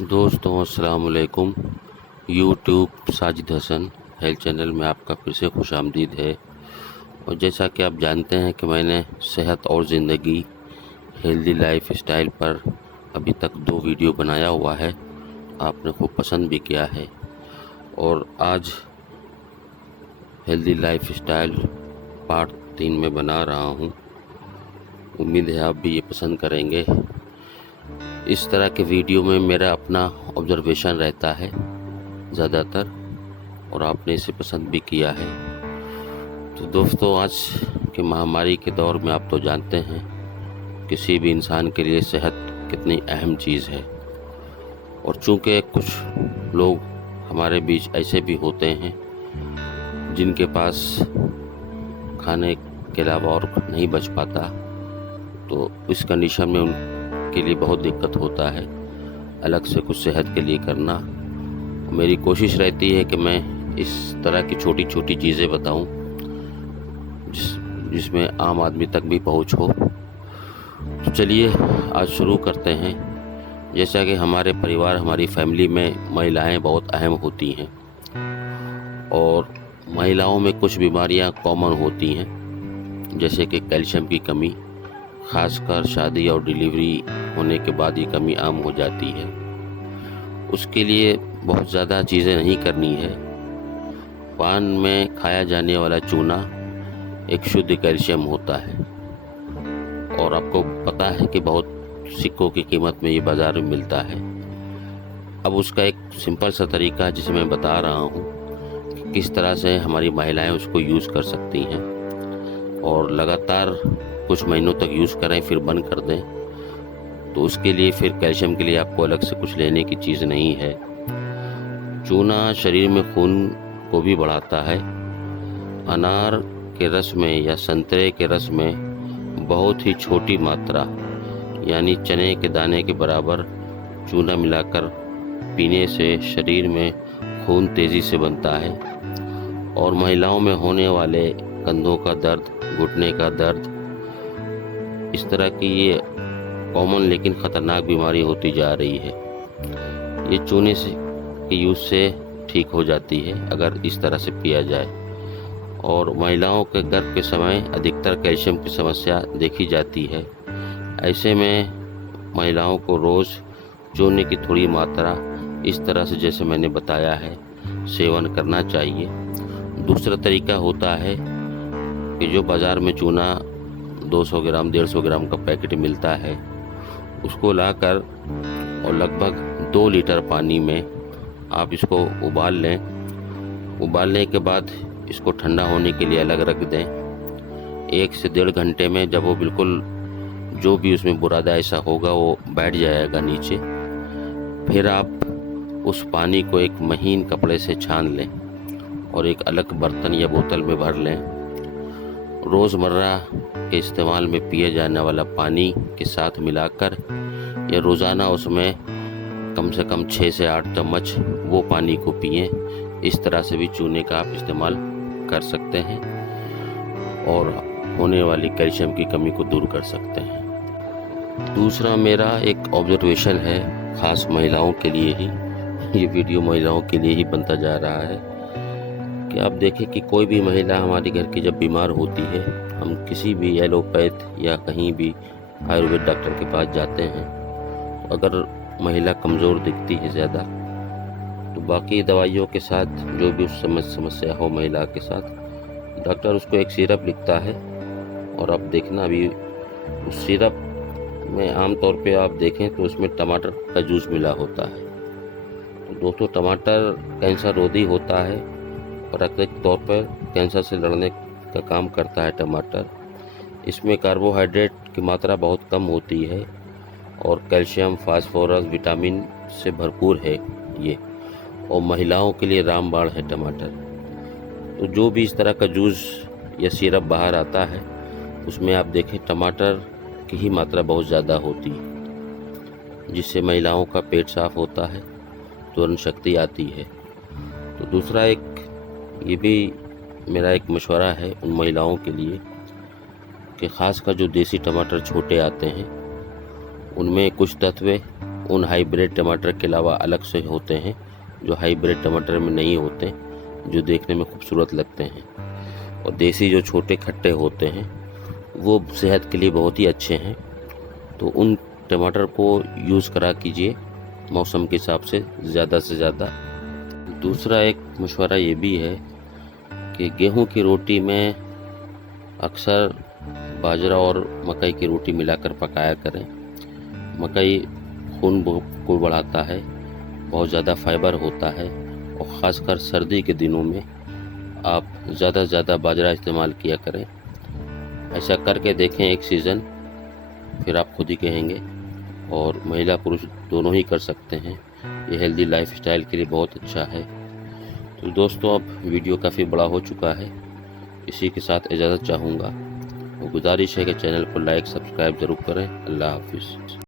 दोस्तों अस्सलाम वालेकुम। YouTube Sajid Hasan health channel में आपका फिर से खुशामदीद है। और जैसा कि आप जानते हैं कि मैंने सेहत और ज़िंदगी हेल्दी लाइफ स्टाइल पर अभी तक 2 वीडियो बनाया हुआ है, आपने खूब पसंद भी किया है। और आज हेल्दी लाइफ स्टाइल पार्ट 3 में बना रहा हूँ। उम्मीद है आप भी ये पसंद करेंगे। इस तरह के वीडियो में मेरा अपना ऑब्जर्वेशन रहता है ज़्यादातर, और आपने इसे पसंद भी किया है। तो दोस्तों, आज के महामारी के दौर में आप तो जानते हैं किसी भी इंसान के लिए सेहत कितनी अहम चीज़ है। और चूँकि कुछ लोग हमारे बीच ऐसे भी होते हैं जिनके पास खाने के अलावा और नहीं बच पाता, तो इस कंडीशन में उनके लिए बहुत दिक्कत होता है अलग से कुछ सेहत के लिए करना। मेरी कोशिश रहती है कि मैं इस तरह की छोटी छोटी चीज़ें बताऊं जिसमें आम आदमी तक भी पहुंच हो। तो चलिए आज शुरू करते हैं। जैसा कि हमारे परिवार, हमारी फैमिली में महिलाएं बहुत अहम होती हैं, और महिलाओं में कुछ बीमारियां कॉमन होती हैं, जैसे कि कैल्शियम की कमी। ख़ासकर शादी और डिलीवरी होने के बाद ये कमी आम हो जाती है। उसके लिए बहुत ज़्यादा चीज़ें नहीं करनी है। पान में खाया जाने वाला चूना एक शुद्ध कैल्शियम होता है, और आपको पता है कि बहुत सिक्कों की कीमत में ये बाज़ार में मिलता है। अब उसका एक सिंपल सा तरीका जिसे मैं बता रहा हूँ कि किस तरह से हमारी महिलाएं उसको यूज़ कर सकती हैं, और लगातार कुछ महीनों तक यूज़ करें फिर बंद कर दें। तो उसके लिए फिर कैल्शियम के लिए आपको अलग से कुछ लेने की चीज़ नहीं है। चूना शरीर में खून को भी बढ़ाता है। अनार के रस में या संतरे के रस में बहुत ही छोटी मात्रा, यानी चने के दाने के बराबर चूना मिलाकर पीने से शरीर में खून तेज़ी से बनता है। और महिलाओं में होने वाले कंधों का दर्द, घुटने का दर्द, इस तरह की ये कॉमन लेकिन ख़तरनाक बीमारी होती जा रही है, ये चूने से के यूज़ से ठीक हो जाती है अगर इस तरह से पिया जाए। और महिलाओं के गर्भ के समय अधिकतर कैल्शियम की समस्या देखी जाती है। ऐसे में महिलाओं को रोज़ चूने की थोड़ी मात्रा इस तरह से जैसे मैंने बताया है सेवन करना चाहिए। दूसरा तरीका होता है कि जो बाज़ार में चूना 200 ग्राम 150 ग्राम का पैकेट मिलता है, उसको लाकर और लगभग 2 लीटर पानी में आप इसको उबाल लें। उबालने के बाद इसको ठंडा होने के लिए अलग रख दें। 1 से 1.5 घंटे में जब वो बिल्कुल जो भी उसमें बुरादा ऐसा होगा वो बैठ जाएगा नीचे, फिर आप उस पानी को एक महीन कपड़े से छान लें और एक अलग बर्तन या बोतल में भर लें। रोज़मर्रा के इस्तेमाल में पिए जाने वाला पानी के साथ मिलाकर या रोज़ाना उसमें कम से कम 6 से 8 चम्मच वो पानी को पिएं। इस तरह से भी चूने का आप इस्तेमाल कर सकते हैं और होने वाली कैल्शियम की कमी को दूर कर सकते हैं। दूसरा मेरा एक ऑब्जर्वेशन है, ख़ास महिलाओं के लिए ही, ये वीडियो महिलाओं के लिए ही बनता जा रहा है, कि आप देखें कि कोई भी महिला हमारे घर की जब बीमार होती है, हम किसी भी एलोपैथ या कहीं भी आयुर्वेद डॉक्टर के पास जाते हैं, तो अगर महिला कमज़ोर दिखती है ज़्यादा, तो बाकी दवाइयों के साथ जो भी उस समस्या हो महिला के साथ, डॉक्टर उसको एक सिरप लिखता है। और आप देखना भी उस सिरप में आमतौर पे आप देखें तो उसमें टमाटर का जूस मिला होता है। तो दोस्तों, टमाटर कैंसर रोधी होता है और प्राकृतिक तौर पर कैंसर से लड़ने का काम करता है टमाटर। इसमें कार्बोहाइड्रेट की मात्रा बहुत कम होती है और कैल्शियम, फास्फोरस, विटामिन से भरपूर है ये, और महिलाओं के लिए रामबाण है टमाटर। तो जो भी इस तरह का जूस या सिरप बाहर आता है, उसमें आप देखें टमाटर की ही मात्रा बहुत ज़्यादा होती है, जिससे महिलाओं का पेट साफ होता है, तुरंत शक्ति आती है। तो दूसरा ये भी मेरा एक मशवरा है उन महिलाओं के लिए कि ख़ासकर जो देसी टमाटर छोटे आते हैं, उनमें कुछ तत्व उन हाइब्रिड टमाटर के अलावा अलग से होते हैं जो हाइब्रिड टमाटर में नहीं होते, जो देखने में खूबसूरत लगते हैं। और देसी जो छोटे खट्टे होते हैं वो सेहत के लिए बहुत ही अच्छे हैं, तो उन टमाटर को यूज़ करा कीजिए मौसम के हिसाब से ज़्यादा। दूसरा एक मशवरा ये भी है कि गेहूं की रोटी में अक्सर बाजरा और मकई की रोटी मिलाकर पकाया करें। मकई खून को बढ़ाता है, बहुत ज़्यादा फाइबर होता है, और ख़ासकर सर्दी के दिनों में आप ज़्यादा से ज़्यादा बाजरा इस्तेमाल किया करें। ऐसा करके देखें एक सीज़न, फिर आप खुद ही कहेंगे। और महिला पुरुष दोनों ही कर सकते हैं, ये हेल्दी लाइफस्टाइल के लिए बहुत अच्छा है। तो दोस्तों, अब वीडियो काफ़ी बड़ा हो चुका है, इसी के साथ इजाज़त चाहूँगा। और गुजारिश है कि चैनल को लाइक सब्सक्राइब ज़रूर करें। अल्लाह हाफिज़।